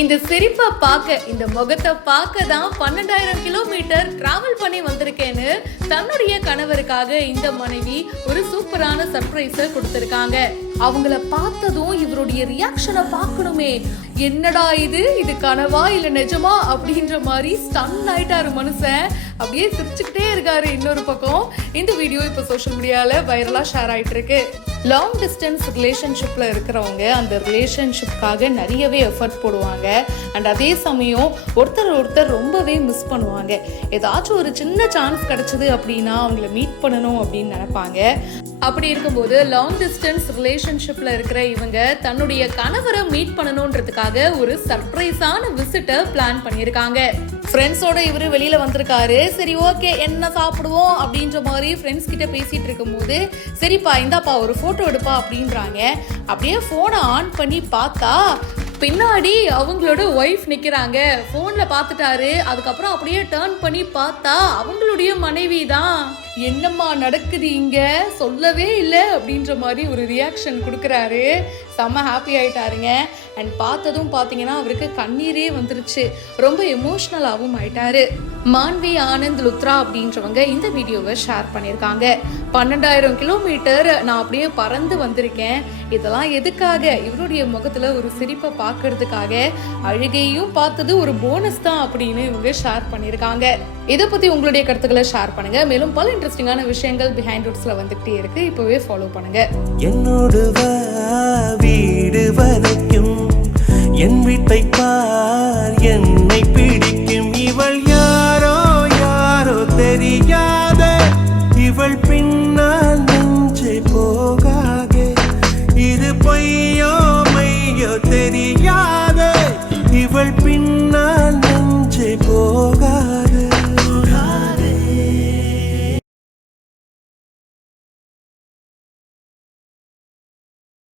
இந்த சிரிப்பை பார்க்க, இந்த முகத்தை பார்க்க தான் 12,000 கிலோமீட்டர் டிராவல் பண்ணி வந்திருக்கேன்னு தன்னுடைய கணவருக்காக இந்த மனைவி ஒரு சூப்பரான சர்ப்ரைஸை கொடுத்திருக்காங்க. அவங்கள பார்த்ததும் இவருடைய ரியாக்ஷனை பார்க்கணுமே, என்னடா இது கனவா இல்ல நிஜமா அப்படின்ற மாதிரி ஸ்டன் ஆயிட்டாரு மனுஷன். அப்படியே சிரிச்சுக்கிட்டே இருக்காரு. இன்னொரு பக்கம் இந்த வீடியோ இப்போ சோஷியல் மீடியால வைரலா ஷேர் ஆயிட்டு இருக்கு. லாங் டிஸ்டன்ஸ் ரிலேஷன்ஷிப்ல இருக்கிறவங்க அந்த ரிலேஷன்ஷிப்காக நிறையவே எஃபர்ட் போடுவாங்க. அண்ட் அதே சமயம் ஒருத்தர் ரொம்பவே மிஸ் பண்ணுவாங்க. ஏதாச்சும் ஒரு சின்ன சான்ஸ் கிடைச்சது அப்படின்னா அவங்கள மீட் பண்ணணும் அப்படின்னு நினைப்பாங்க. அப்படி இருக்கும்போது லாங் டிஸ்டன்ஸ் ரிலேஷன்ஷிப்ல இருக்கிற இவங்க தன்னுடைய கணவரை மீட் பண்ணணுன்றதுக்காக ஒரு சர்ப்ரைஸான விசிட்டை பிளான் பண்ணியிருக்காங்க. ஃப்ரெண்ட்ஸோட இவரு வெளியில வந்திருக்காரு. சரி ஓகே, என்ன சாப்பிடுவோம் அப்படின்ற மாதிரி ஃப்ரெண்ட்ஸ் கிட்ட பேசிட்டு இருக்கும் போது, சரிப்பா இந்தாப்பா ஒரு போட்டோ எடுப்பா அப்படின்றாங்க. அப்படியே போனை ஆன் பண்ணி பார்த்தா பின்னாடி அவங்களோட ஒய்ஃப் நிக்கிறாங்க. போன்ல பார்த்துட்டாரு. அதுக்கப்புறம் அப்படியே டர்ன் பண்ணி பார்த்தா அவங்களுடைய மனைவி தான். என்னம்மா நடக்குது இங்க, சொல்லவே இல்லை அப்படின்ற மாதிரி ஒரு ரியாக்ஷன் கொடுக்குறாரு. செம்ம ஹாப்பி ஆயிட்டாருங்க. அண்ட் பார்த்ததும் பார்த்தீங்கன்னா அவருக்கு கண்ணீரே வந்துருச்சு. ரொம்ப எமோஷ்னலாகவும் ஆயிட்டாரு. மான்வி ஆனந்த் லுத்ரா அப்படின்றவங்க இந்த வீடியோவை ஷேர் பண்ணியிருக்காங்க. 12,000 கிலோமீட்டர் நான் அப்படியே பறந்து வந்திருக்கேன். இதெல்லாம் எதுக்காக? இவருடைய முகத்துல ஒரு சிரிப்பை பார்க்கறதுக்காக. அழுகையும் பார்த்தது ஒரு போனஸ் தான் அப்படின்னு இவங்க ஷேர் பண்ணியிருக்காங்க. இதை பத்தி உங்களுடைய கருத்துக்களை ஷேர் பண்ணுங்க. மேலும் பல இன்ட்ரெஸ்டிங்கான விஷயங்கள் பிஹைண்ட் ரூட்ஸ்ல வந்துகிட்டே இருக்கு. இப்பவே ஃபாலோ பண்ணுங்க. என்னோடு வீடு வரைக்கும் என் வீட்டை பார், என்னை